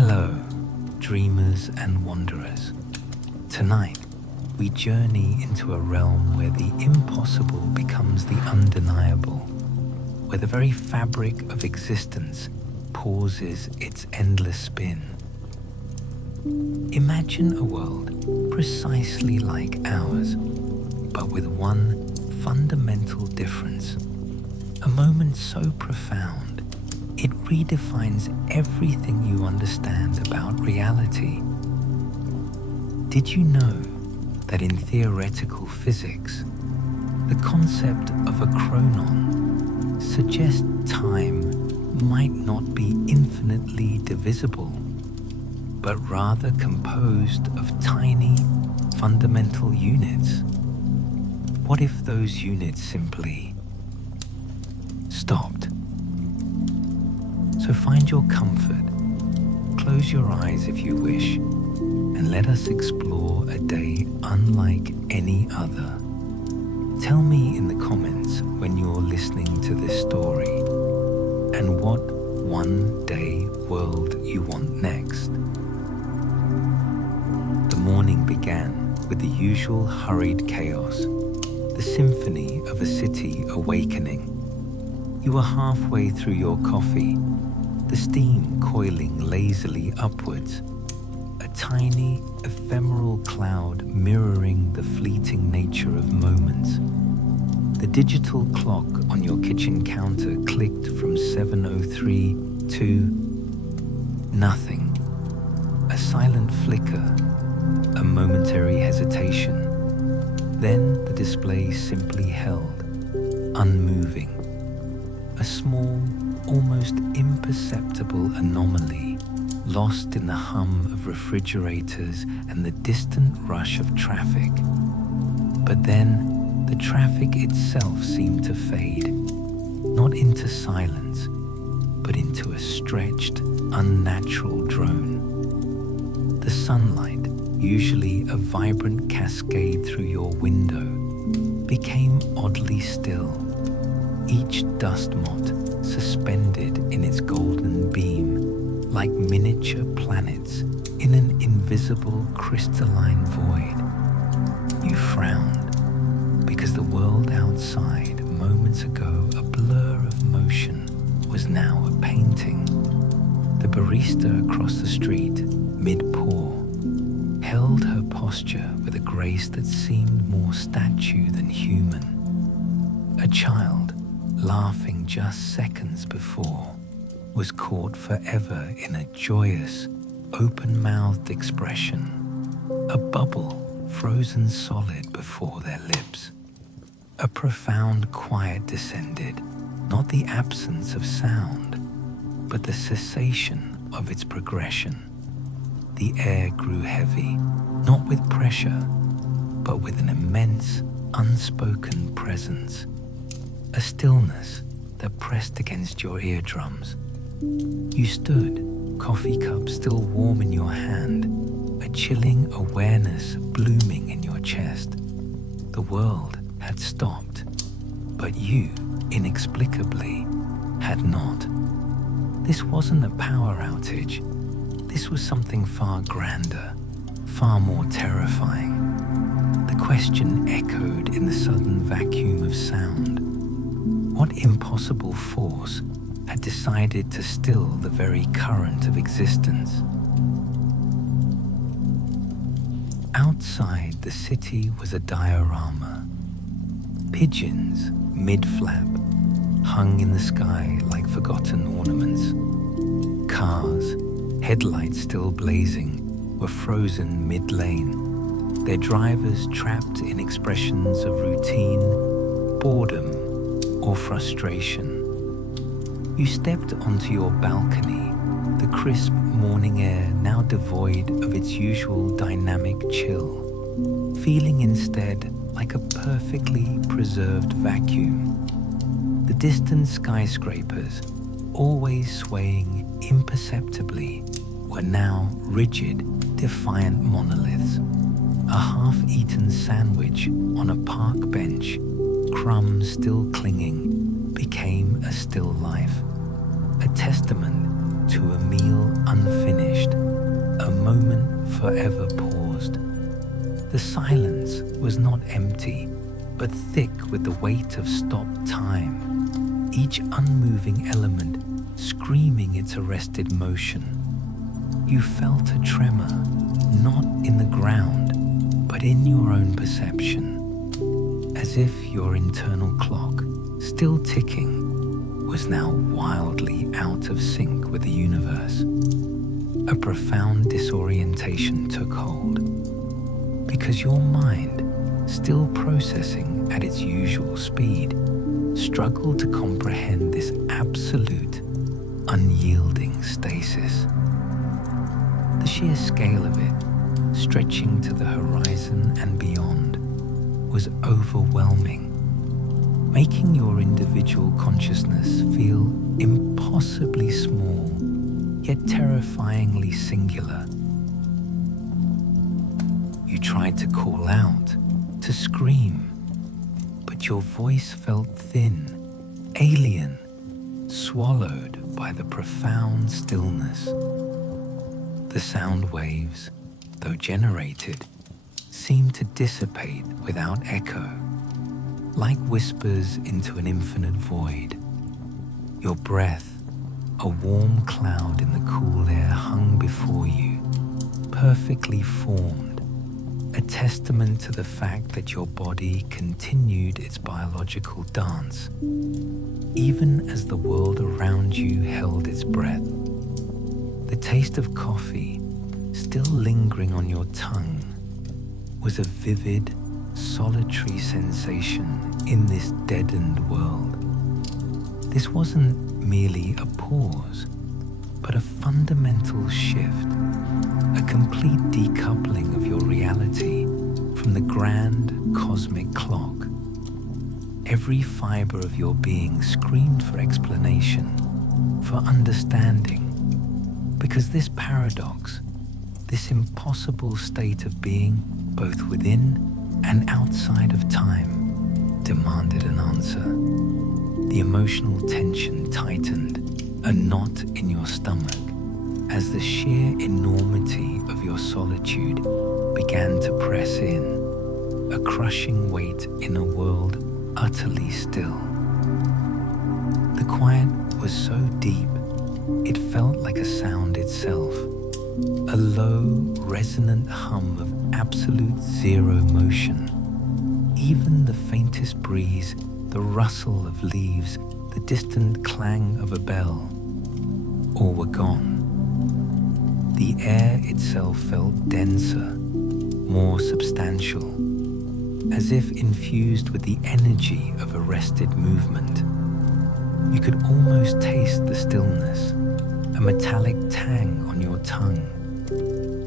Hello, dreamers and wanderers. Tonight, we journey into a realm where the impossible becomes the undeniable, where the very fabric of existence pauses its endless spin. Imagine a world precisely like ours, but with one fundamental difference. A moment so profound, it redefines everything you understand about reality. Did you know that in theoretical physics, the concept of a chronon suggests time might not be infinitely divisible, but rather composed of tiny, fundamental units? What if those units simply stopped? So find your comfort, close your eyes if you wish, and let us explore a day unlike any other. Tell me in the comments when you're listening to this story, and what one day world you want next. The morning began with the usual hurried chaos, the symphony of a city awakening. You were halfway through your coffee, the steam coiling lazily upwards, a tiny, ephemeral cloud mirroring the fleeting nature of moments. The digital clock on your kitchen counter clicked from 7:03 to nothing. A silent flicker, a momentary hesitation. Then the display simply held, unmoving. A small, almost imperceptible anomaly, lost in the hum of refrigerators and the distant rush of traffic. But then, the traffic itself seemed to fade, not into silence, but into a stretched, unnatural drone. The sunlight, usually a vibrant cascade through your window, became oddly still, each dust mote suspended in its golden beam, like miniature planets in an invisible crystalline void. You frowned, because the world outside, moments ago a blur of motion, was now a painting. The barista across the street, mid-pour, held her posture with a grace that seemed more statue than human. A child, laughing just seconds before, was caught forever in a joyous, open-mouthed expression, a bubble frozen solid before their lips. A profound quiet descended, not the absence of sound, but the cessation of its progression. The air grew heavy, not with pressure, but with an immense, unspoken presence. A stillness that pressed against your eardrums. You stood, coffee cup still warm in your hand, a chilling awareness blooming in your chest. The world had stopped, but you, inexplicably, had not. This wasn't a power outage. This was something far grander, far more terrifying. The question echoed in the sudden vacuum of sound. What impossible force had decided to still the very current of existence? Outside, the city was a diorama. Pigeons, mid-flap, hung in the sky like forgotten ornaments. Cars, headlights still blazing, were frozen mid-lane, their drivers trapped in expressions of routine, boredom, or frustration. You stepped onto your balcony, the crisp morning air now devoid of its usual dynamic chill, feeling instead like a perfectly preserved vacuum. The distant skyscrapers, always swaying imperceptibly, were now rigid, defiant monoliths. A half-eaten sandwich on a park bench, crumbs still clinging, became a still life. A a testament to a meal unfinished, a moment forever paused. The silence was not empty, but thick with the weight of stopped time, each unmoving element screaming its arrested motion. You felt a tremor, not in the ground, but in your own perception, as if your internal clock, still ticking, was now wildly out of sync with the universe. A profound disorientation took hold, because your mind, still processing at its usual speed, struggled to comprehend this absolute, unyielding stasis. The sheer scale of it, stretching to the horizon and beyond, was overwhelming, making your individual consciousness feel impossibly small, yet terrifyingly singular. You tried to call out, to scream, but your voice felt thin, alien, swallowed by the profound stillness. The sound waves, though generated, seemed to dissipate without echo, like whispers into an infinite void. Your breath, a warm cloud in the cool air, hung before you, perfectly formed, a testament to the fact that your body continued its biological dance, even as the world around you held its breath. The taste of coffee, still lingering on your tongue, was a vivid, solitary sensation in this deadened world. This wasn't merely a pause, but a fundamental shift, a complete decoupling of your reality from the grand cosmic clock. Every fiber of your being screamed for explanation, for understanding, because this paradox, this impossible state of being both within and outside of time, demanded an answer. The emotional tension tightened, a knot in your stomach, as the sheer enormity of your solitude began to press in, a crushing weight in a world utterly still. The quiet was so deep, it felt like a sound itself, a low, resonant hum of absolute zero motion. Even the faintest breeze, the rustle of leaves, the distant clang of a bell, all were gone. The air itself felt denser, more substantial, as if infused with the energy of arrested movement. You could almost taste the stillness, a metallic tang on your tongue.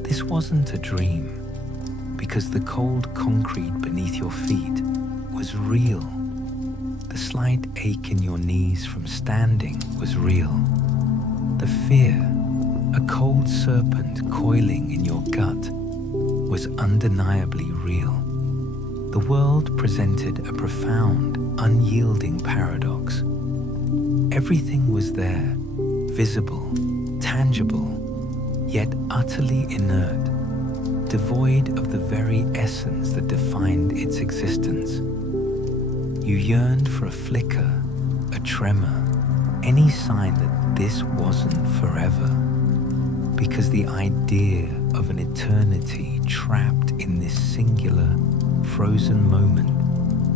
This wasn't a dream, because the cold concrete beneath your feet was real. The slight ache in your knees from standing was real. The fear, a cold serpent coiling in your gut, was undeniably real. The world presented a profound, unyielding paradox. Everything was there, visible, tangible, yet utterly inert, devoid of the very essence that defined its existence. You yearned for a flicker, a tremor, any sign that this wasn't forever, because the idea of an eternity trapped in this singular, frozen moment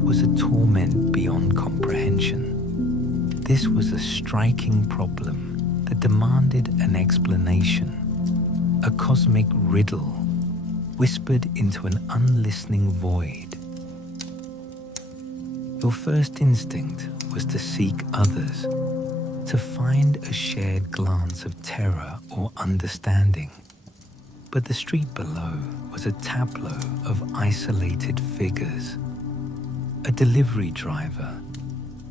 was a torment beyond comprehension. This was a striking problem that demanded an explanation, a cosmic riddle whispered into an unlistening void. Your first instinct was to seek others, to find a shared glance of terror or understanding. But the street below was a tableau of isolated figures. A delivery driver,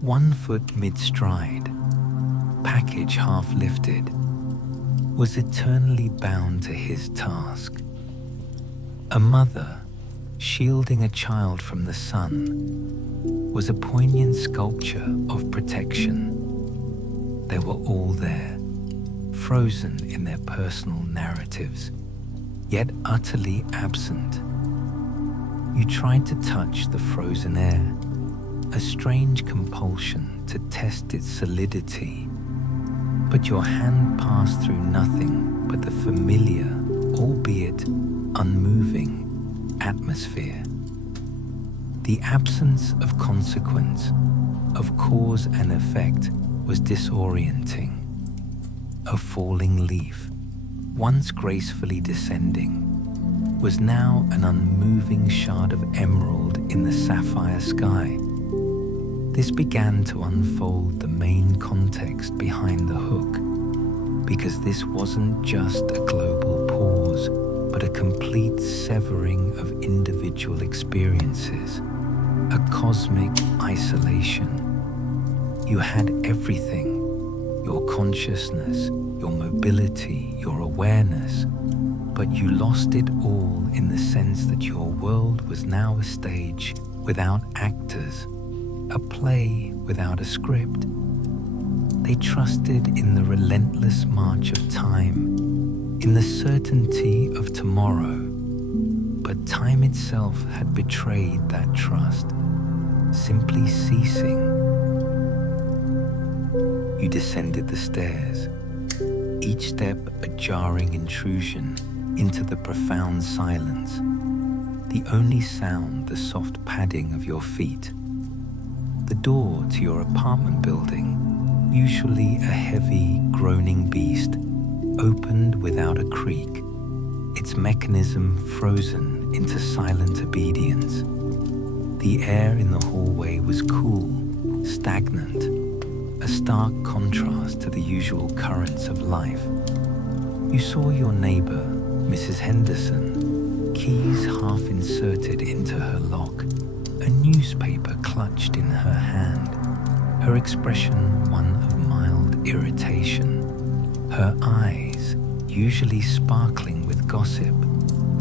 1 foot mid-stride, package half lifted, was eternally bound to his task. A mother, shielding a child from the sun, was a poignant sculpture of protection. They were all there, frozen in their personal narratives, yet utterly absent. You tried to touch the frozen air, a strange compulsion to test its solidity, but your hand passed through nothing but the familiar, albeit unmoving, atmosphere. The absence of consequence, of cause and effect, was disorienting. A falling leaf, once gracefully descending, was now an unmoving shard of emerald in the sapphire sky. This began to unfold the main context behind the hook, because this wasn't just a global pause, but a complete severing of individual experiences, a cosmic isolation. You had everything, your consciousness, your mobility, your awareness, but you lost it all in the sense that your world was now a stage without actors, a play without a script. They trusted in the relentless march of time, in the certainty of tomorrow, but time itself had betrayed that trust, simply ceasing. You descended the stairs, each step a jarring intrusion into the profound silence, the only sound the soft padding of your feet. The door to your apartment building, usually a heavy, groaning beast, opened without a creak, its mechanism frozen into silent obedience. The air in the hallway was cool, stagnant, a stark contrast to the usual currents of life. You saw your neighbor, Mrs. Henderson, keys half inserted into her lock, a newspaper clutched in her hand, her expression one of mild irritation. Her eyes, usually sparkling with gossip,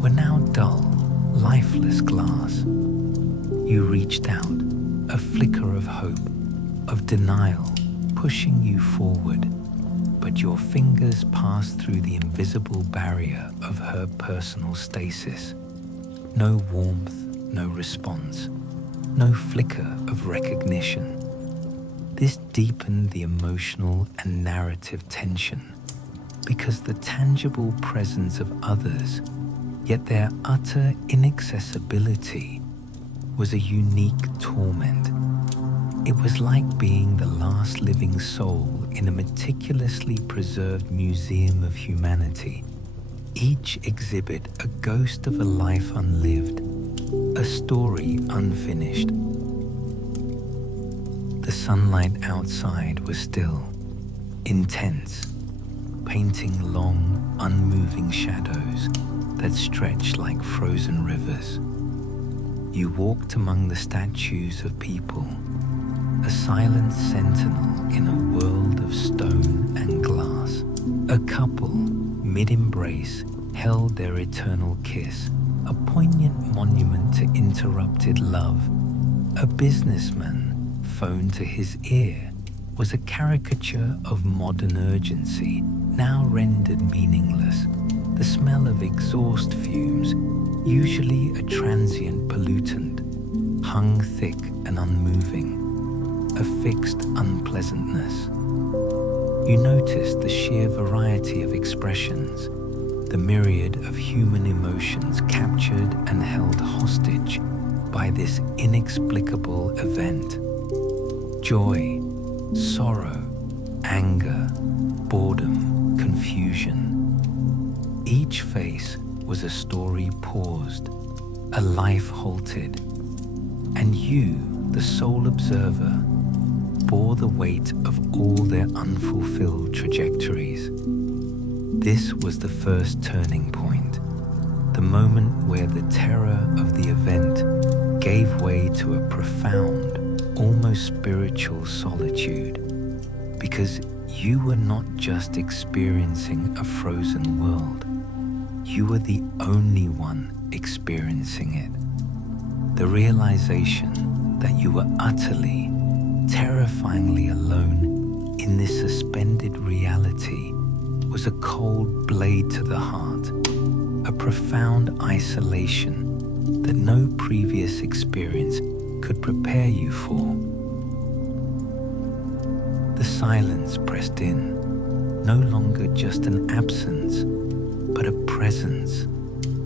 were now dull, lifeless glass. You reached out, a flicker of hope, of denial, pushing you forward, but your fingers passed through the invisible barrier of her personal stasis. No warmth, no response, no flicker of recognition. This deepened the emotional and narrative tension, because the tangible presence of others, yet their utter inaccessibility, was a unique torment. It was like being the last living soul in a meticulously preserved museum of humanity, each exhibit a ghost of a life unlived, a story unfinished. The sunlight outside was still, intense, painting long, unmoving shadows that stretched like frozen rivers. You walked among the statues of people, a silent sentinel in a world of stone and glass. A couple, mid-embrace, held their eternal kiss, a poignant monument to interrupted love. A businessman, phone to his ear, was a caricature of modern urgency, now rendered meaningless. The smell of exhaust fumes, usually a transient pollutant, hung thick and unmoving, a fixed unpleasantness. You noticed the sheer variety of expressions, the myriad of human emotions captured and held hostage by this inexplicable event. Joy, sorrow, anger, boredom, confusion. Each face was a story paused, a life halted, and you, the sole observer, bore the weight of all their unfulfilled trajectories. This was the first turning point, the moment where the terror of the event gave way to a profound, almost spiritual solitude, because you were not just experiencing a frozen world, you were the only one experiencing it. The realization that you were utterly, terrifyingly alone in this suspended reality was a cold blade to the heart, a profound isolation that no previous experience could prepare you for. The silence pressed in, no longer just an absence, but a presence,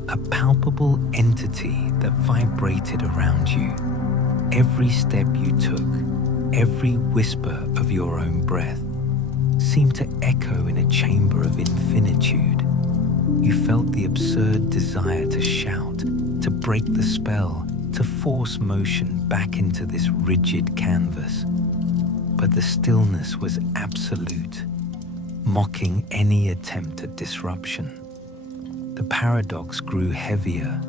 a palpable entity that vibrated around you. Every step you took, every whisper of your own breath, seemed to echo in a chamber of infinitude. You felt the absurd desire to shout, to break the spell, to force motion back into this rigid canvas. But the stillness was absolute, mocking any attempt at disruption. The paradox grew heavier.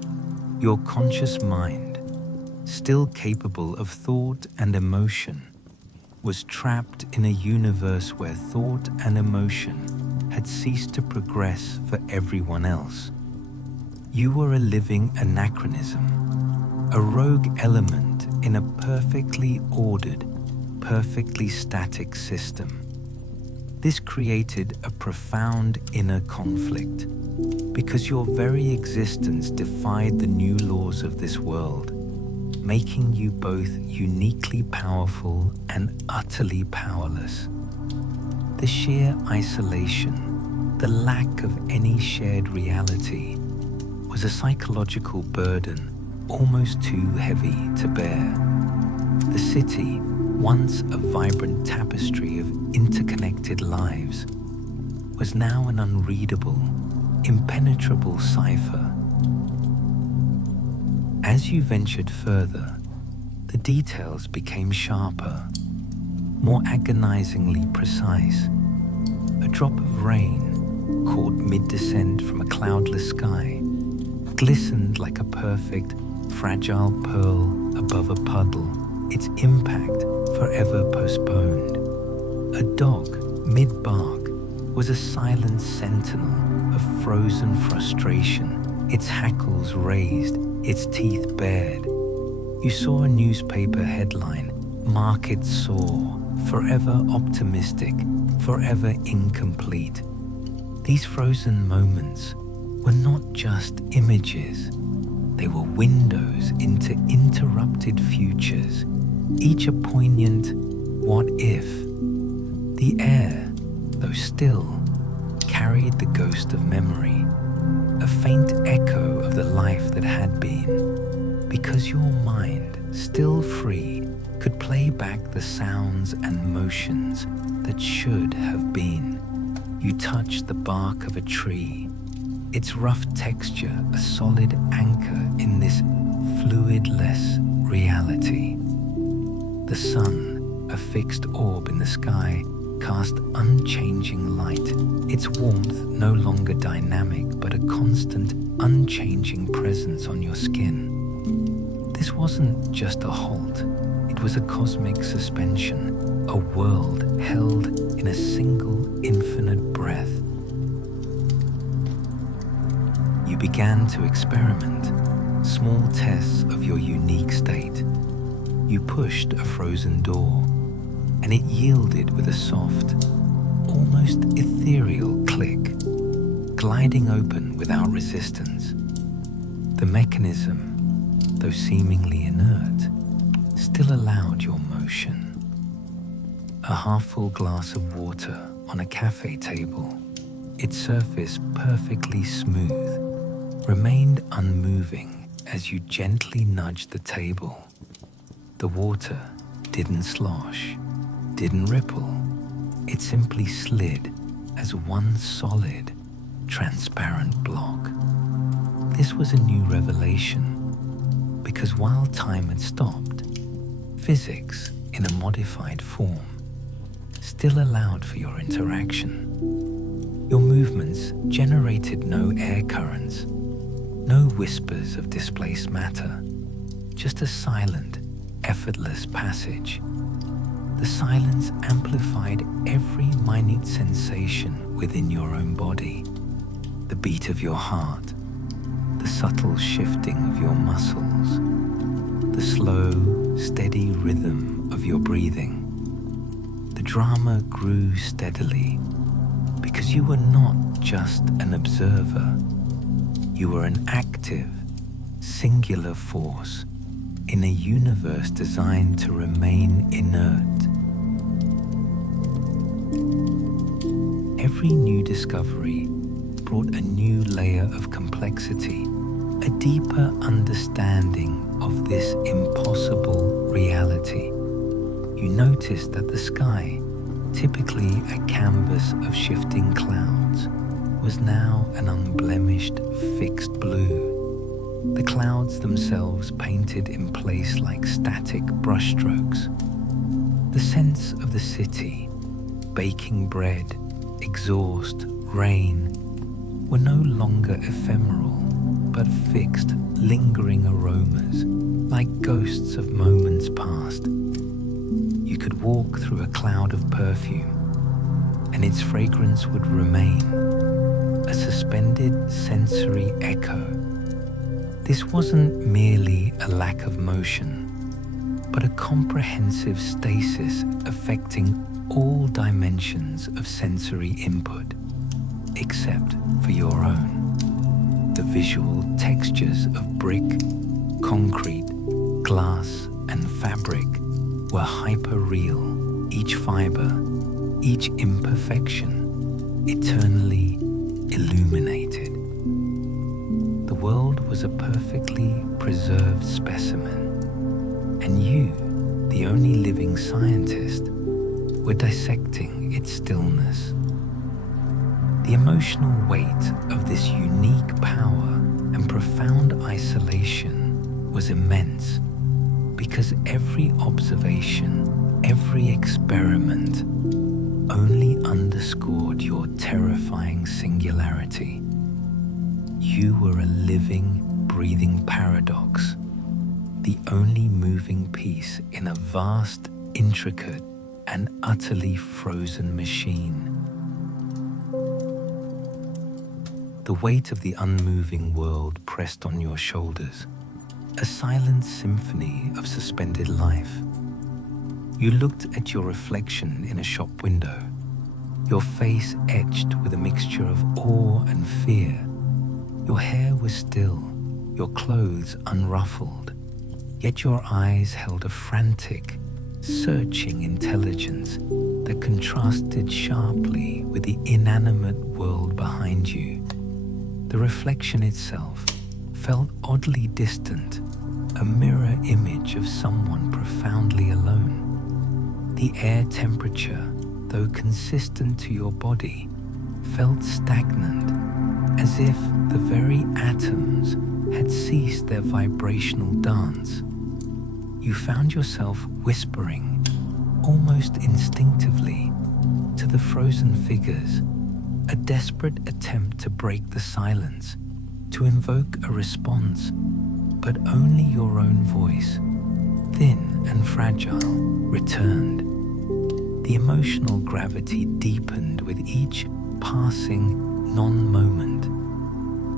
Your conscious mind, still capable of thought and emotion, was trapped in a universe where thought and emotion had ceased to progress for everyone else. You were a living anachronism, a rogue element in a perfectly ordered, perfectly static system. This created a profound inner conflict, because your very existence defied the new laws of this world, making you both uniquely powerful and utterly powerless. The sheer isolation, the lack of any shared reality, was a psychological burden almost too heavy to bear. The city, once a vibrant tapestry of interconnected lives, was now an unreadable, impenetrable cipher. As you ventured further, the details became sharper, more agonizingly precise. A drop of rain, caught mid-descent from a cloudless sky, glistened like a perfect, fragile pearl above a puddle, its impact forever postponed. A dog, mid-bark, was a silent sentinel of frozen frustration, its hackles raised, its teeth bared. You saw a newspaper headline, "Market soar, forever optimistic, forever incomplete." These frozen moments were not just images. They were windows into interrupted futures, each a poignant what if. The air, though still, carried the ghost of memory, a faint echo of the life that had been, because your mind, still free, could play back the sounds and motions that should have been. You touched the bark of a tree, its rough texture a solid anchor in this fluidless reality. The sun, a fixed orb in the sky, cast unchanging light, its warmth no longer dynamic but a constant, unchanging presence on your skin. This wasn't just a halt, it was a cosmic suspension, a world held in a single infinite breath. You began to experiment, small tests of your unique state. You pushed a frozen door, and it yielded with a soft, almost ethereal click, gliding open without resistance. The mechanism, though seemingly inert, still allowed your motion. A half-full glass of water on a cafe table, its surface perfectly smooth, remained unmoving as you gently nudged the table. The water didn't slosh, didn't ripple. It simply slid as one solid, transparent block. This was a new revelation, because while time had stopped, physics, in a modified form, still allowed for your interaction. Your movements generated no air currents, no whispers of displaced matter, just a silent, effortless passage. The silence amplified every minute sensation within your own body, the beat of your heart, the subtle shifting of your muscles, the slow, steady rhythm of your breathing, the drama grew steadily because you were not just an observer. You were an active, singular force in a universe designed to remain inert. Every new discovery brought a new layer of complexity, a deeper understanding of this impossible reality. You noticed that the sky, typically a canvas of shifting clouds, was now an unblemished, fixed blue. The clouds themselves painted in place like static brushstrokes. The scents of the city, baking bread, exhaust, rain, were no longer ephemeral, but fixed, lingering aromas, like ghosts of moments past. You could walk through a cloud of perfume, and its fragrance would remain, a suspended sensory echo. This wasn't merely a lack of motion, but a comprehensive stasis affecting all dimensions of sensory input, except for your own. The visual textures of brick, concrete, glass, and fabric were hyper-real, each fiber, each imperfection, eternally illuminated. The world was a perfectly preserved specimen, and you, the only living scientist, were dissecting its stillness. The emotional weight of this unique power and profound isolation was immense, because every observation, every experiment only underscored your terrifying singularity. You were a living, breathing paradox, the only moving piece in a vast, intricate, and utterly frozen machine. The weight of the unmoving world pressed on your shoulders, a silent symphony of suspended life. You looked at your reflection in a shop window, your face etched with a mixture of awe and fear. Your hair was still, your clothes unruffled, yet your eyes held a frantic, searching intelligence that contrasted sharply with the inanimate world behind you. The reflection itself felt oddly distant, a mirror image of someone profoundly alone. The air temperature, though consistent to your body, felt stagnant, as if the very atoms had ceased their vibrational dance. You found yourself whispering, almost instinctively, to the frozen figures, a desperate attempt to break the silence, to invoke a response, but only your own voice, thin and fragile, returned. The emotional gravity deepened with each passing non-moment,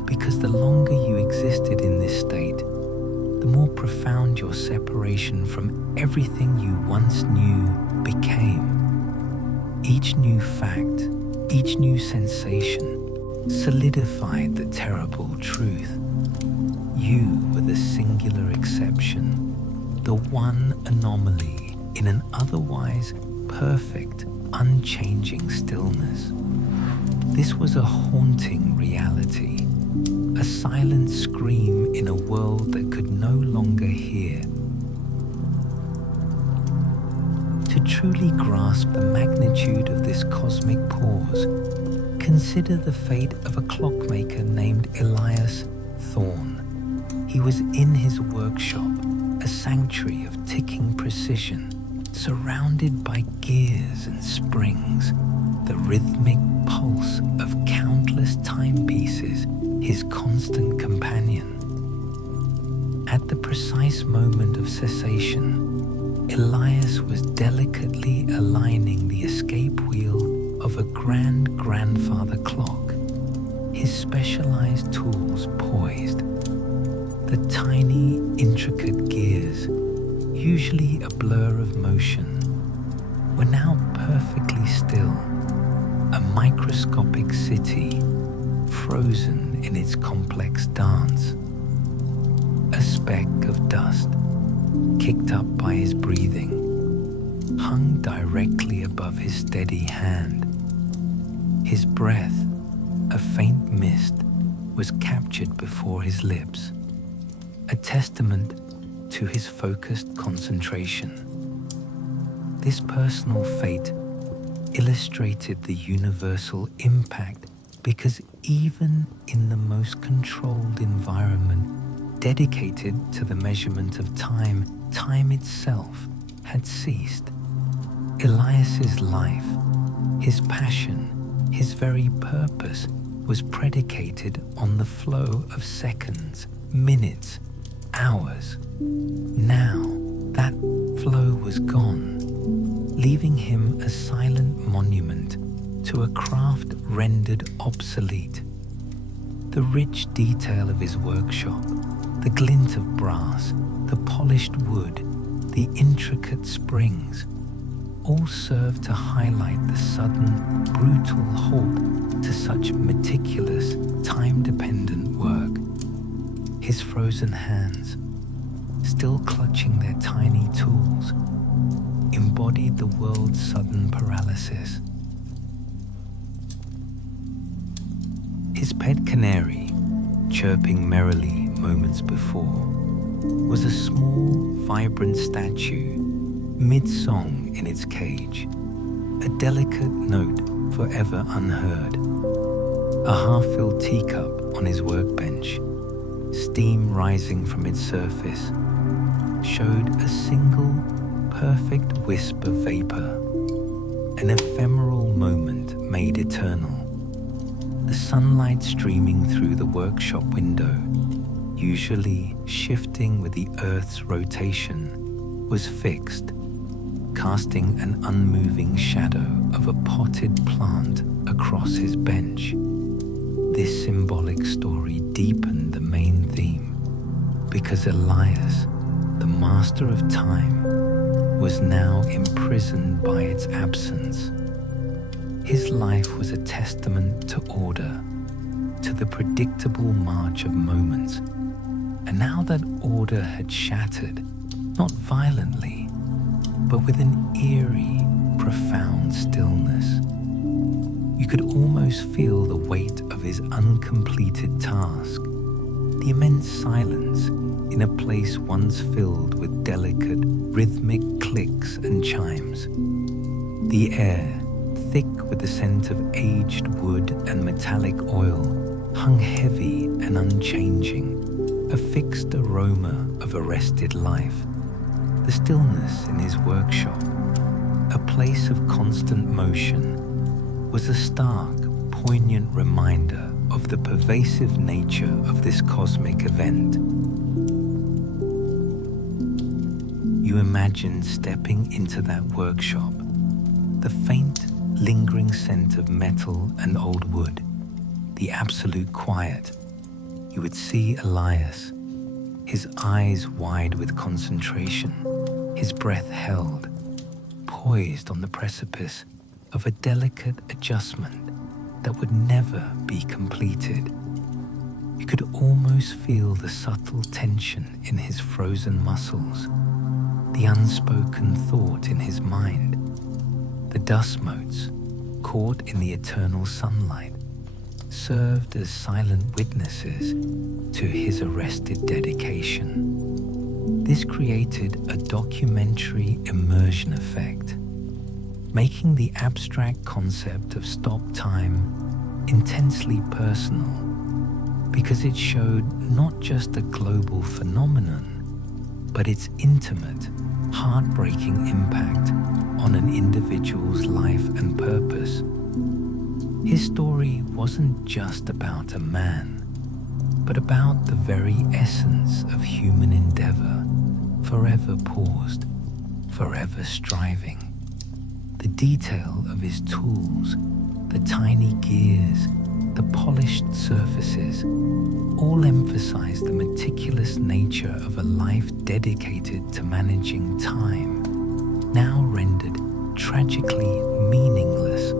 because the longer you existed in this state, the more profound your separation from everything you once knew became. Each new fact, each new sensation solidified the terrible truth. You were the singular exception, the one anomaly in an otherwise perfect, unchanging stillness. This was a haunting reality, a silent scream in a world that could no longer hear. To truly grasp the magnitude of this cosmic pause, consider the fate of a clockmaker named Elias Thorne. He was in his workshop, a sanctuary of ticking precision, surrounded by gears and springs, the rhythmic pulse of countless timepieces, his constant companion. At the precise moment of cessation, Elias was delicately aligning the escape wheel of a grandfather clock, his specialized tools poised. The tiny, intricate gears, usually a blur of motion, were now perfectly still, a microscopic city frozen in its complex dance. A speck of dust, kicked up by his breathing, hung directly above his steady hand. His breath, a faint mist, was captured before his lips, a testament to his focused concentration. This personal fate illustrated the universal impact because even in the most controlled environment dedicated to the measurement of time, time itself had ceased. Elias's life, his passion, his very purpose was predicated on the flow of seconds, minutes, hours. Now that flow was gone, leaving him a silent monument to a craft rendered obsolete. The rich detail of his workshop, the glint of brass, the polished wood, the intricate springs, all serve to highlight the sudden, brutal halt to such meticulous, time-dependent work. His frozen hands, still clutching their tiny tools, embodied the world's sudden paralysis. His pet canary, chirping merrily moments before, was a small, vibrant statue, mid-song in its cage, a delicate note forever unheard. A half-filled teacup on his workbench, steam rising from its surface, showed a single, perfect wisp of vapor, an ephemeral moment made eternal. The sunlight streaming through the workshop window, usually shifting with the Earth's rotation, was fixed, casting an unmoving shadow of a potted plant across his bench. This symbolic story deepened the main theme, because Elias, the master of time, was now imprisoned by its absence. His life was a testament to order, to the predictable march of moments. And now that order had shattered, not violently, but with an eerie, profound stillness. You could almost feel the weight of his uncompleted task, the immense silence in a place once filled with delicate, rhythmic clicks and chimes. The air, thick with the scent of aged wood and metallic oil, hung heavy and unchanging, a fixed aroma of arrested life. The stillness in his workshop, a place of constant motion, was a stark, poignant reminder of the pervasive nature of this cosmic event. You imagine stepping into that workshop, the faint, lingering scent of metal and old wood, the absolute quiet. You would see Elias, his eyes wide with concentration, his breath held, poised on the precipice of a delicate adjustment that would never be completed. You could almost feel the subtle tension in his frozen muscles, the unspoken thought in his mind. The dust motes, caught in the eternal sunlight, served as silent witnesses to his arrested dedication. This created a documentary immersion effect, making the abstract concept of stop time intensely personal, because it showed not just a global phenomenon, but its intimate, heartbreaking impact on an individual's life and purpose. His story wasn't just about a man, but about the very essence of human endeavor, forever paused, forever striving. The detail of his tools, the tiny gears, the polished surfaces, all emphasize the meticulous nature of a life dedicated to managing time, now rendered tragically meaningless.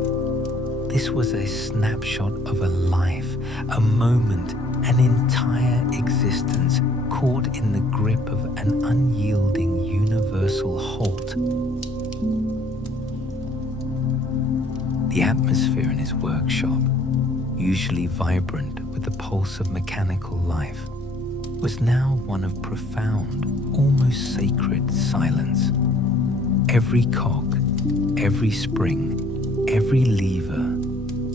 This was a snapshot of a life, a moment, an entire existence caught in the grip of an unyielding universal halt. The atmosphere in his workshop, usually vibrant with the pulse of mechanical life, was now one of profound, almost sacred silence. Every cog, every spring, every lever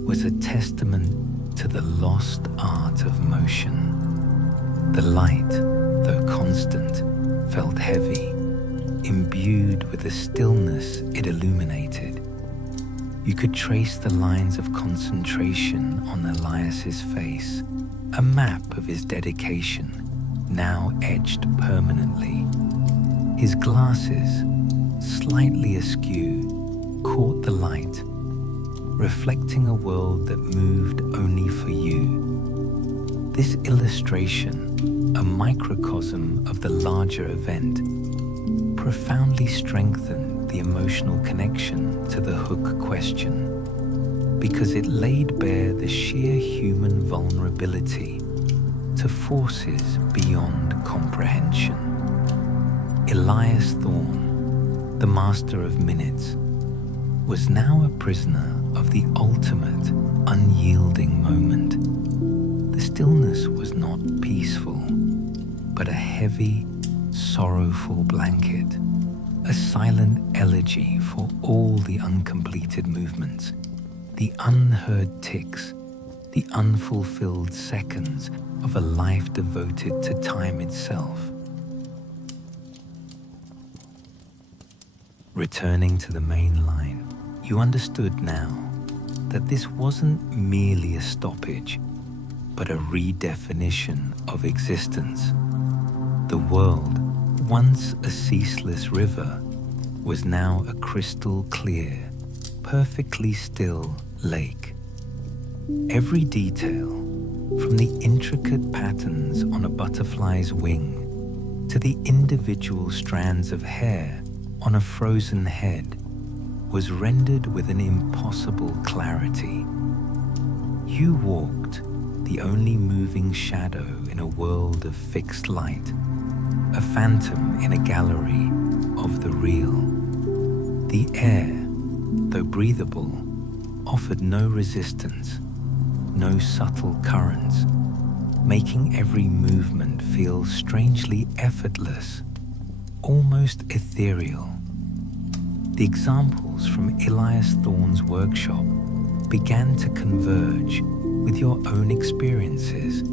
was a testament to the lost art of motion. The light, though constant, felt heavy, imbued with the stillness it illuminated. You could trace the lines of concentration on Elias's face, a map of his dedication, now etched permanently. His glasses, slightly askew, caught the light, reflecting a world that moved only for you. This illustration, a microcosm of the larger event, profoundly strengthened the emotional connection to the hook question, because it laid bare the sheer human vulnerability to forces beyond comprehension. Elias Thorne, the master of minutes, was now a prisoner of the ultimate, unyielding moment. The stillness was not peaceful, but a heavy, sorrowful blanket, a silent elegy for all the uncompleted movements, the unheard ticks, the unfulfilled seconds of a life devoted to time itself. Returning to the main line, you understood now that this wasn't merely a stoppage, but a redefinition of existence. The world, once a ceaseless river, was now a crystal clear, perfectly still lake. Every detail, from the intricate patterns on a butterfly's wing to the individual strands of hair on a frozen head, was rendered with an impossible clarity. You walked, the only moving shadow in a world of fixed light, a phantom in a gallery of the real. The air, though breathable, offered no resistance, no subtle currents, making every movement feel strangely effortless, almost ethereal. The examples from Elias Thorne's workshop began to converge with your own experiences,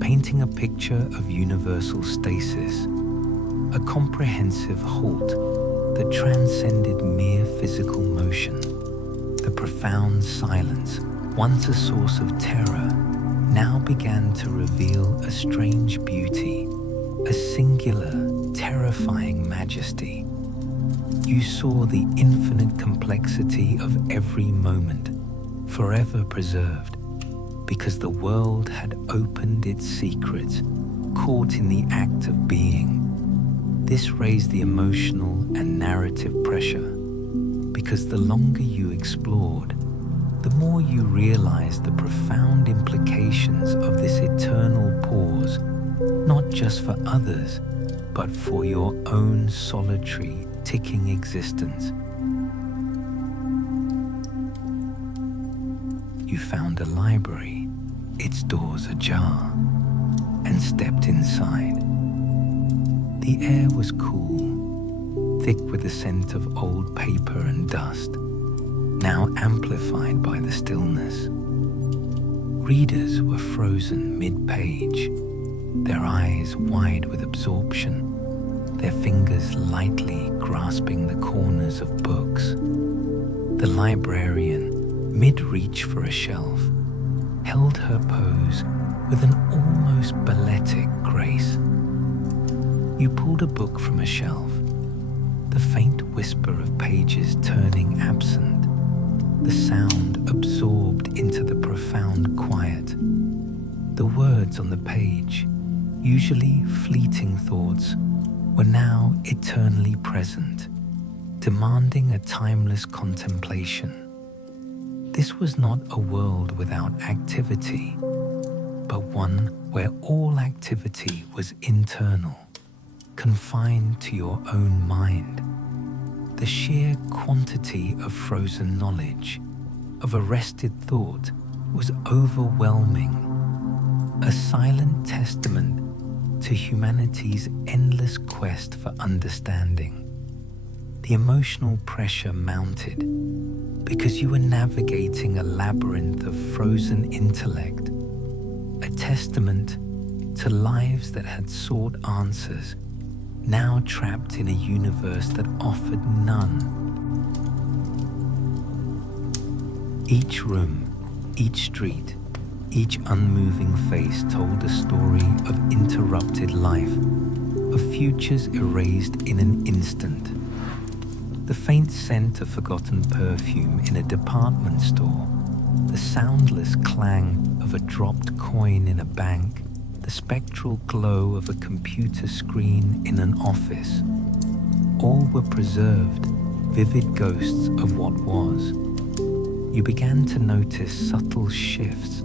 painting a picture of universal stasis, a comprehensive halt that transcended mere physical motion. The profound silence, once a source of terror, now began to reveal a strange beauty, a singular, terrifying majesty. You saw the infinite complexity of every moment, forever preserved, because the world had opened its secrets, caught in the act of being. This raised the emotional and narrative pressure, because the longer you explored, the more you realized the profound implications of this eternal pause, not just for others, but for your own solitary, ticking existence. You found a library, its doors ajar, and stepped inside. The air was cool, thick with the scent of old paper and dust, now amplified by the stillness. Readers were frozen mid-page, their eyes wide with absorption, their fingers lightly grasping the corners of books. The librarian, mid-reach for a shelf, held her pose with an almost balletic grace. You pulled a book from a shelf, the faint whisper of pages turning absent, the sound absorbed into the profound quiet. The words on the page, usually fleeting thoughts, were now eternally present, demanding a timeless contemplation. This was not a world without activity, but one where all activity was internal, confined to your own mind. The sheer quantity of frozen knowledge, of arrested thought, was overwhelming, a silent testament to humanity's endless quest for understanding. The emotional pressure mounted because you were navigating a labyrinth of frozen intellect, a testament to lives that had sought answers, now trapped in a universe that offered none. Each room, each street, each unmoving face told a story of interrupted life, of futures erased in an instant. The faint scent of forgotten perfume in a department store, the soundless clang of a dropped coin in a bank, the spectral glow of a computer screen in an office. All were preserved, vivid ghosts of what was. You began to notice subtle shifts,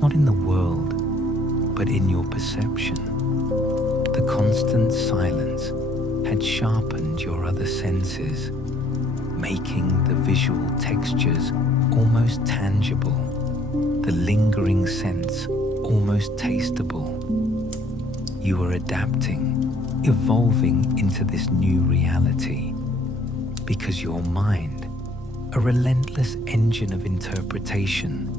not in the world, but in your perception. The constant silence had sharpened your other senses, making the visual textures almost tangible, the lingering sense almost tasteable. You were adapting, evolving into this new reality, because your mind, a relentless engine of interpretation,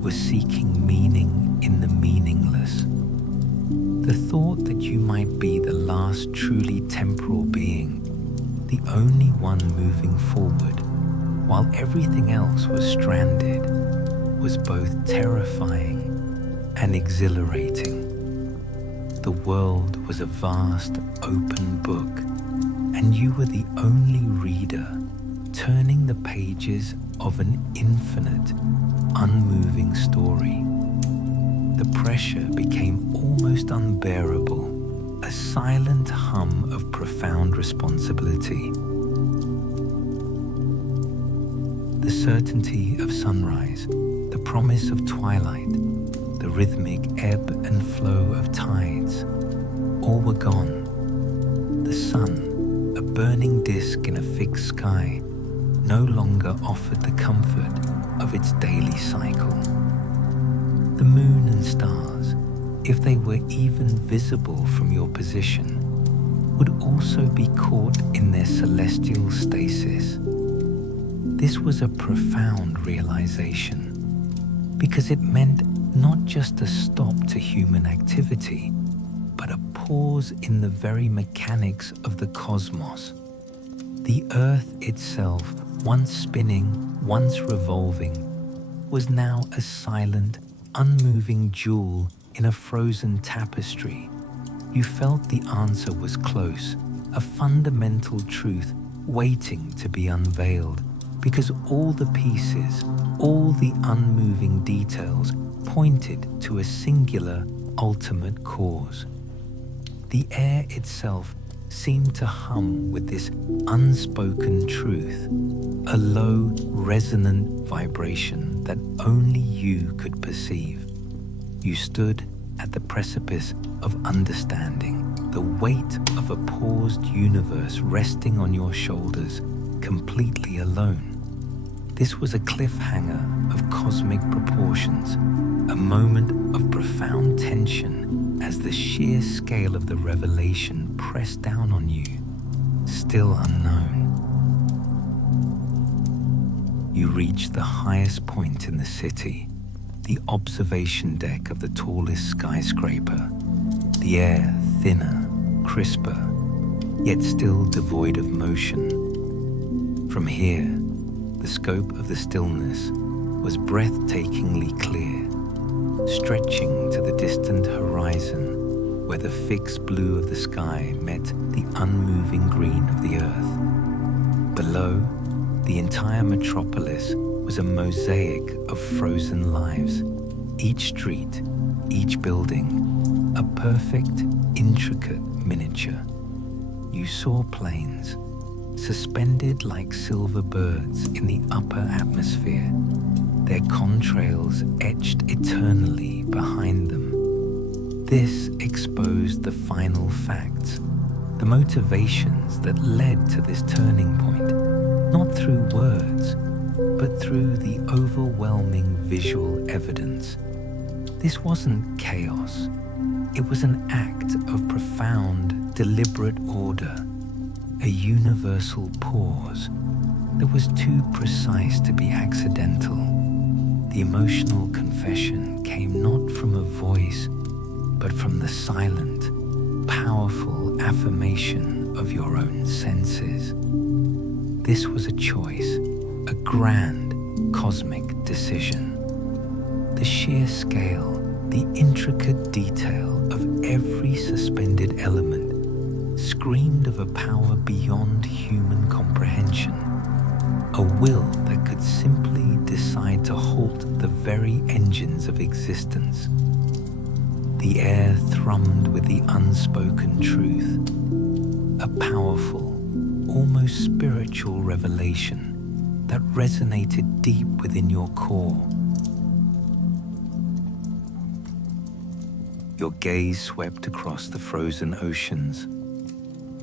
was seeking meaning in the meaningless. The thought that you might be the last truly temporal being, the only one moving forward, while everything else was stranded, was both terrifying and exhilarating. The world was a vast, open book, and you were the only reader, turning the pages of an infinite, unmoving story. The pressure became almost unbearable, a silent hum of profound responsibility. The certainty of sunrise, the promise of twilight, the rhythmic ebb and flow of tides, all were gone. The sun, a burning disk in a fixed sky, no longer offered the comfort of its daily cycle. The moon and stars, if they were even visible from your position, would also be caught in their celestial stasis. This was a profound realization, because it meant not just a stop to human activity, but a pause in the very mechanics of the cosmos. The earth itself, once spinning, once revolving, was now a silent, unmoving jewel in a frozen tapestry. You felt the answer was close, a fundamental truth waiting to be unveiled, because all the pieces, all the unmoving details pointed to a singular, ultimate cause. The air itself seemed to hum with this unspoken truth, a low, resonant vibration that only you could perceive. You stood at the precipice of understanding, the weight of a paused universe resting on your shoulders, completely alone. This was a cliffhanger of cosmic proportions, a moment of profound tension as the sheer scale of the revelation pressed down on you, still unknown. You reached the highest point in the city, the observation deck of the tallest skyscraper, the air thinner, crisper, yet still devoid of motion. From here, the scope of the stillness was breathtakingly clear, stretching to the distant horizon where the fixed blue of the sky met the unmoving green of the earth. Below, the entire metropolis was a mosaic of frozen lives, each street, each building, a perfect, intricate miniature. You saw planes, suspended like silver birds in the upper atmosphere, their contrails etched eternally behind them. This exposed the final facts, the motivations that led to this turning point, not through words, but through the overwhelming visual evidence. This wasn't chaos. It was an act of profound, deliberate order, a universal pause that was too precise to be accidental. The emotional confession came not from a voice, but from the silent, powerful affirmation of your own senses. This was a choice, a grand, cosmic decision. The sheer scale, the intricate detail of every suspended element screamed of a power beyond human comprehension, a will that could simply decide to halt the very engines of existence. The air thrummed with the unspoken truth, a powerful, almost spiritual revelation that resonated deep within your core. Your gaze swept across the frozen oceans,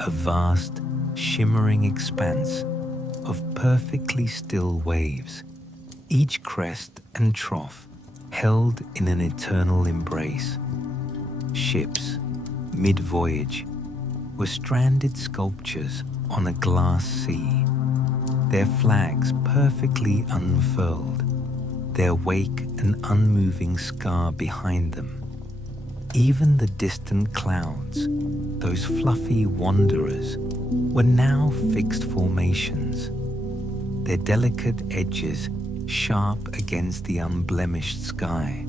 a vast, shimmering expanse of perfectly still waves, each crest and trough held in an eternal embrace. Ships, mid-voyage, were stranded sculptures on a glass sea, their flags perfectly unfurled, their wake an unmoving scar behind them. Even the distant clouds, those fluffy wanderers, were now fixed formations, their delicate edges sharp against the unblemished sky.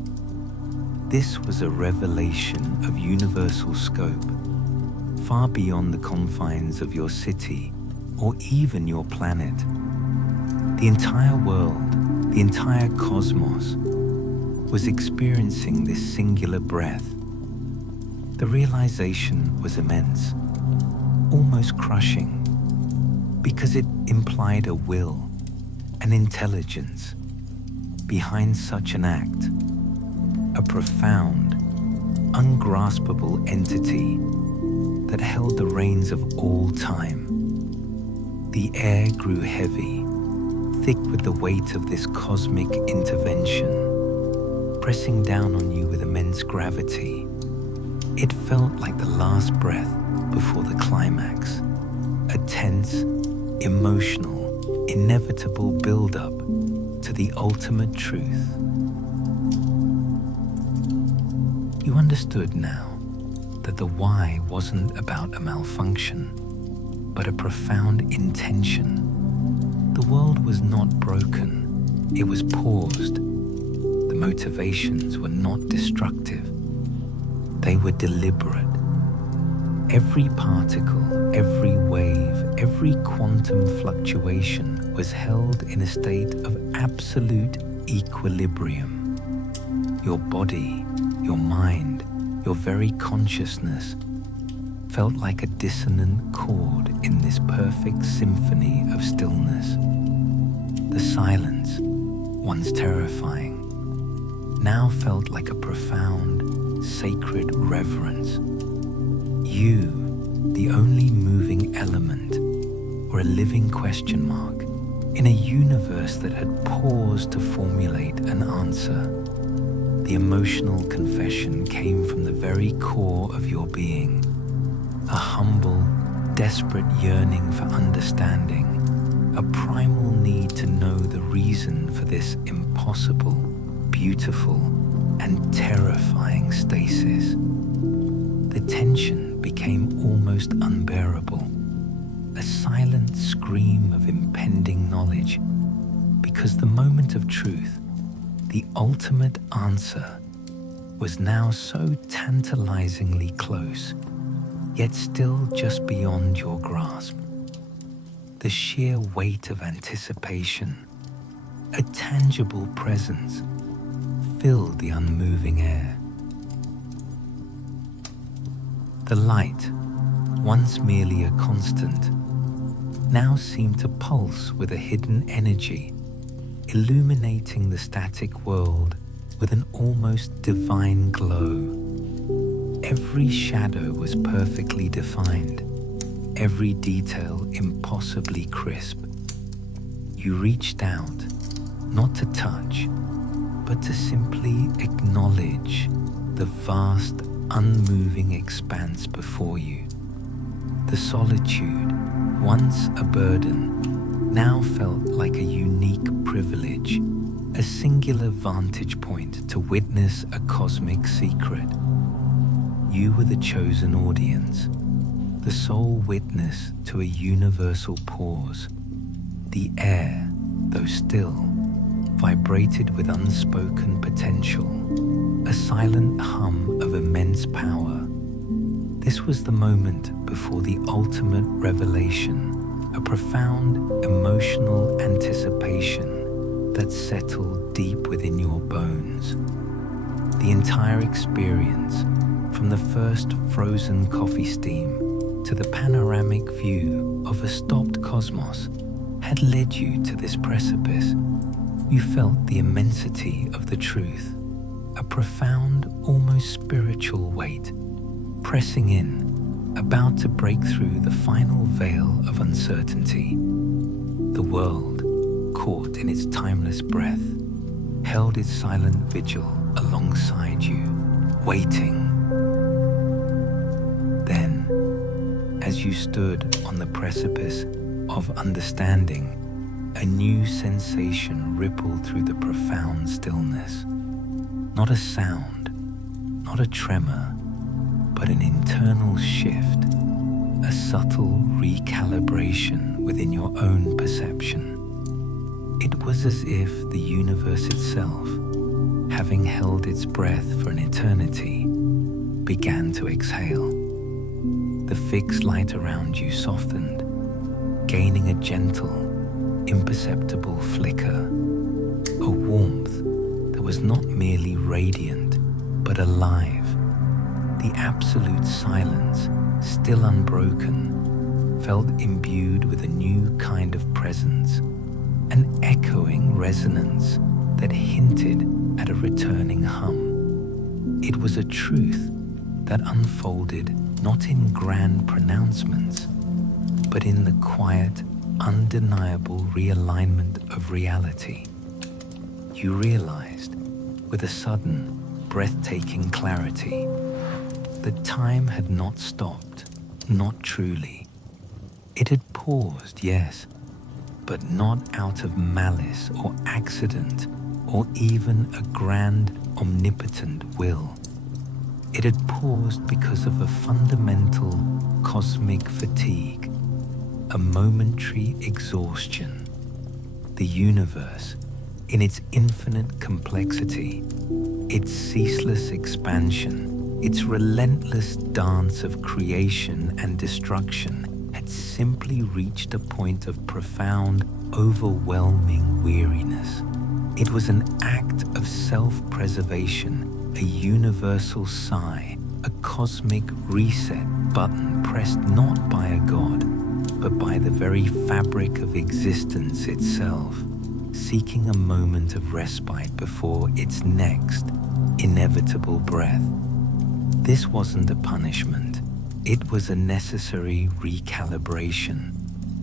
This was a revelation of universal scope, far beyond the confines of your city or even your planet. The entire world, the entire cosmos, was experiencing this singular breath. The realization was immense, almost crushing, because it implied a will, an intelligence behind such an act, a profound, ungraspable entity that held the reins of all time. The air grew heavy, thick with the weight of this cosmic intervention, pressing down on you with immense gravity. It felt like the last breath before the climax, a tense, emotional, inevitable build-up to the ultimate truth. You understood now that the why wasn't about a malfunction, but a profound intention. The world was not broken, it was paused. The motivations were not destructive. They were deliberate. Every particle, every wave, every quantum fluctuation was held in a state of absolute equilibrium. Your body, your mind, your very consciousness felt like a dissonant chord in this perfect symphony of stillness. The silence, once terrifying, now felt like a profound, sacred reverence. You, the only moving element, were a living question mark in a universe that had paused to formulate an answer. The emotional confession came from the very core of your being, a humble, desperate yearning for understanding, a primal need to know the reason for this impossible, beautiful, and terrifying stasis. The tension became almost unbearable, a silent scream of impending knowledge, because the moment of truth, the ultimate answer, was now so tantalizingly close, yet still just beyond your grasp. The sheer weight of anticipation, a tangible presence, filled the unmoving air. The light, once merely a constant, now seemed to pulse with a hidden energy, illuminating the static world with an almost divine glow. Every shadow was perfectly defined, every detail impossibly crisp. You reached out, not to touch, but to simply acknowledge the vast, unmoving expanse before you. The solitude, once a burden, now felt like a unique privilege, a singular vantage point to witness a cosmic secret. You were the chosen audience, the sole witness to a universal pause. The air, though still, vibrated with unspoken potential, a silent hum of immense power. This was the moment before the ultimate revelation, a profound emotional anticipation that settled deep within your bones. The entire experience, from the first frozen coffee steam to the panoramic view of a stopped cosmos, had led you to this precipice. You felt the immensity of the truth, a profound, almost spiritual weight, pressing in, about to break through the final veil of uncertainty. The world, caught in its timeless breath, held its silent vigil alongside you, waiting. Then, as you stood on the precipice of understanding, a new sensation rippled through the profound stillness. Not a sound, not a tremor, but an internal shift, a subtle recalibration within your own perception. It was as if the universe itself, having held its breath for an eternity, began to exhale. The fixed light around you softened, gaining a gentle, imperceptible flicker, a warmth that was not merely radiant, but alive. The absolute silence, still unbroken, felt imbued with a new kind of presence, an echoing resonance that hinted at a returning hum. It was a truth that unfolded not in grand pronouncements, but in the quiet, undeniable realignment of reality. You realized, with a sudden, breathtaking clarity, that time had not stopped, not truly. It had paused, yes, but not out of malice or accident or even a grand, omnipotent will. It had paused because of a fundamental cosmic fatigue, a momentary exhaustion. The universe, in its infinite complexity, its ceaseless expansion, its relentless dance of creation and destruction, had simply reached a point of profound, overwhelming weariness. It was an act of self-preservation, a universal sigh, a cosmic reset button pressed not by a god, but by the very fabric of existence itself, seeking a moment of respite before its next inevitable breath. This wasn't a punishment. It was a necessary recalibration,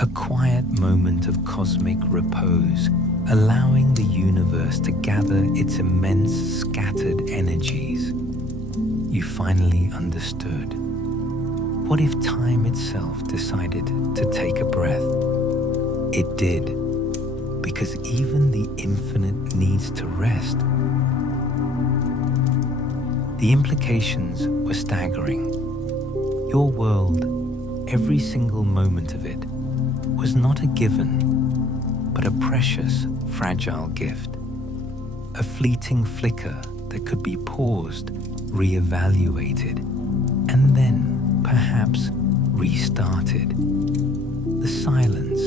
a quiet moment of cosmic repose, allowing the universe to gather its immense scattered energies. You finally understood. What if time itself decided to take a breath? It did, because even the infinite needs to rest. The implications were staggering. Your world, every single moment of it, was not a given, but a precious, fragile gift. A fleeting flicker that could be paused, re-evaluated, and then, perhaps, restarted. The silence,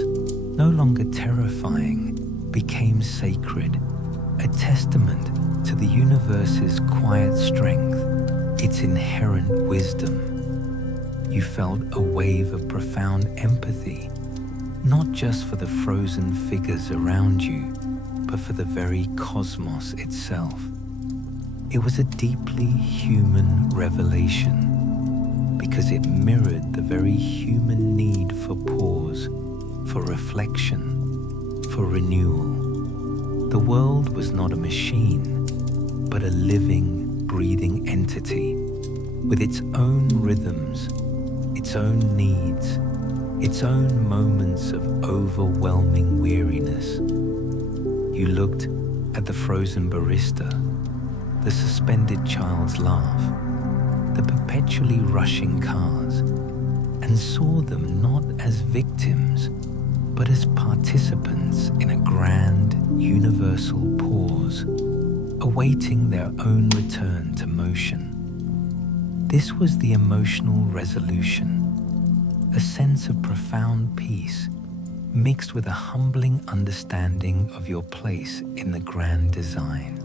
no longer terrifying, became sacred, a testament to the universe's quiet strength, its inherent wisdom. You felt a wave of profound empathy, not just for the frozen figures around you, but for the very cosmos itself. It was a deeply human revelation because it mirrored the very human need for pause, for reflection, for renewal. The world was not a machine, but a living, breathing entity with its own rhythms, its own needs, its own moments of overwhelming weariness. You looked at the frozen barista, the suspended child's laugh, the perpetually rushing cars, and saw them not as victims, but as participants in a grand, universal pause, awaiting their own return to motion. This was the emotional resolution, a sense of profound peace mixed with a humbling understanding of your place in the grand design.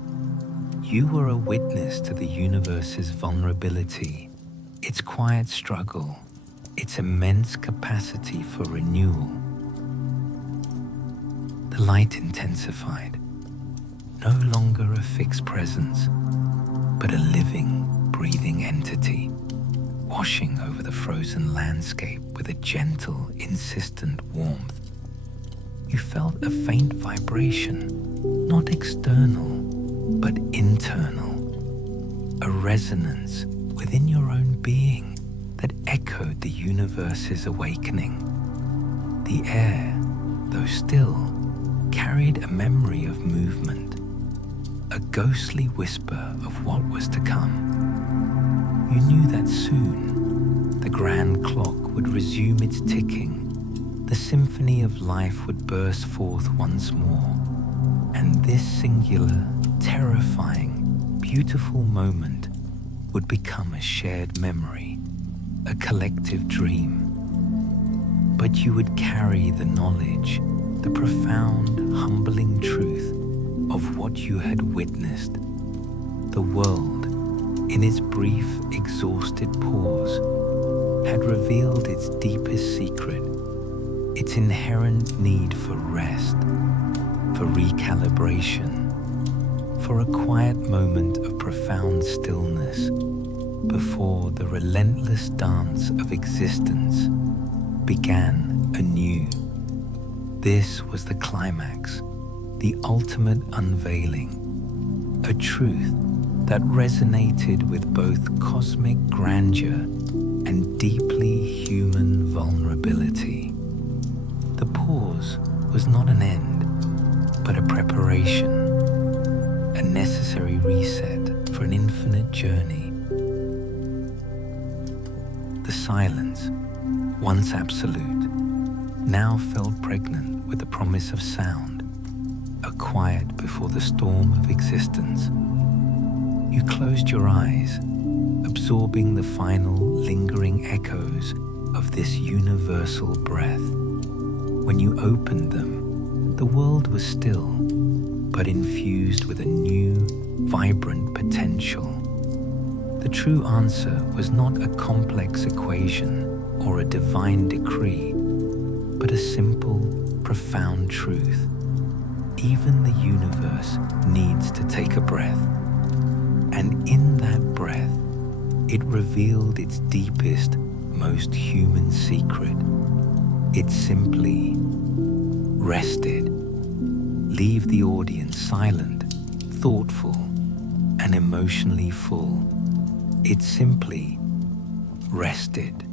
You were a witness to the universe's vulnerability, its quiet struggle, its immense capacity for renewal. The light intensified, no longer a fixed presence, but a living, breathing entity, washing over the frozen landscape with a gentle, insistent warmth. You felt a faint vibration, not external, but internal, a resonance within your own being that echoed the universe's awakening. The air, though still, carried a memory of movement, a ghostly whisper of what was to come. You knew that soon the grand clock would resume its ticking, the symphony of life would burst forth once more, and this singular, terrifying, beautiful moment would become a shared memory, a collective dream. But you would carry the knowledge, the profound, humbling truth of what you had witnessed. The world, in its brief, exhausted pause, had revealed its deepest secret, its inherent need for rest, for recalibration, for a quiet moment of profound stillness before the relentless dance of existence began anew. This was the climax, the ultimate unveiling, a truth that resonated with both cosmic grandeur and deeply human vulnerability. The pause was not an end, but a preparation, a necessary reset for an infinite journey. The silence, once absolute, now felt pregnant with the promise of sound, a quiet before the storm of existence. You closed your eyes, absorbing the final lingering echoes of this universal breath. When you opened them, the world was still, but infused with a new, vibrant potential. The true answer was not a complex equation or a divine decree, but a simple, profound truth. Even the universe needs to take a breath. And in that breath, it revealed its deepest, most human secret. It simply rested. Leave the audience silent, thoughtful, and emotionally full. It simply rested.